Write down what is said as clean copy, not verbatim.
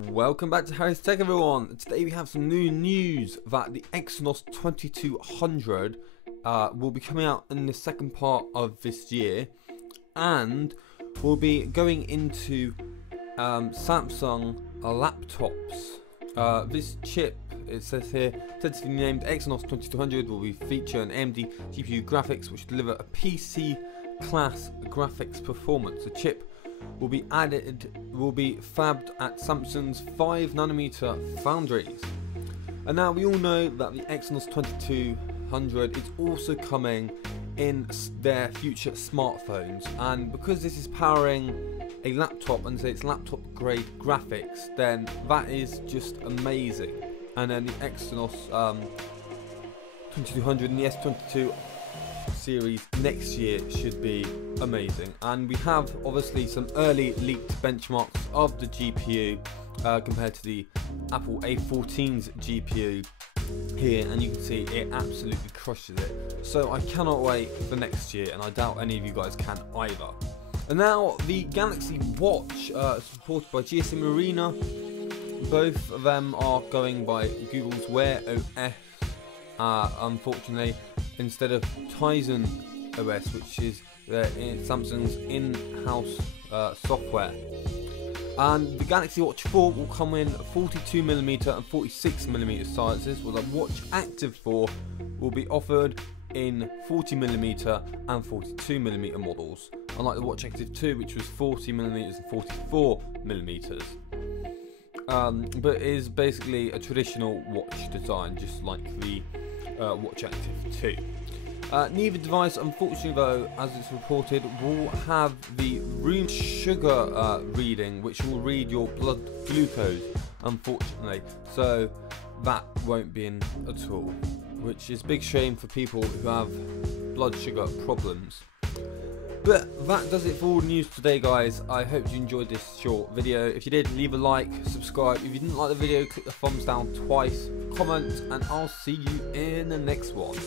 Welcome back to Harry's Tech, everyone. Today we have some new news that the Exynos 2200 will be coming out in the second part of this year, and will be going into Samsung laptops. This chip, it says here, tentatively named Exynos 2200, will feature an AMD GPU graphics which deliver a PC class graphics performance. The chip will be fabbed at Samsung's 5nm foundries. And now we all know that the Exynos 2200 is also coming in their future smartphones, and because this is powering a laptop and say it's laptop grade graphics, then that is just amazing. And then the Exynos 2200 and the S22 series next year should be amazing. And we have obviously some early leaked benchmarks of the GPU compared to the Apple A14's GPU here, and you can see it absolutely crushes it. So I cannot wait for next year, and I doubt any of you guys can either. And now the Galaxy Watch, supported by GSM Arena. Both of them are going by Google's Wear OS, unfortunately, instead of Tizen OS, which is Samsung's in-house software. And the Galaxy Watch 4 will come in 42mm and 46mm sizes, while the Watch Active 4 will be offered in 40mm and 42mm models, unlike the Watch Active 2, which was 40mm and 44mm. But is basically a traditional watch design, just like the Watch Active 2. Neither device, unfortunately though, as it's reported, will have the room sugar reading, which will read your blood glucose, unfortunately. So that won't be in at all, which is a big shame for people who have blood sugar problems. But that does it for all the news today, guys. I hope you enjoyed this short video. If you did, leave a like, subscribe. If you didn't like the video, click the thumbs down twice, comment, and I'll see you in the next one.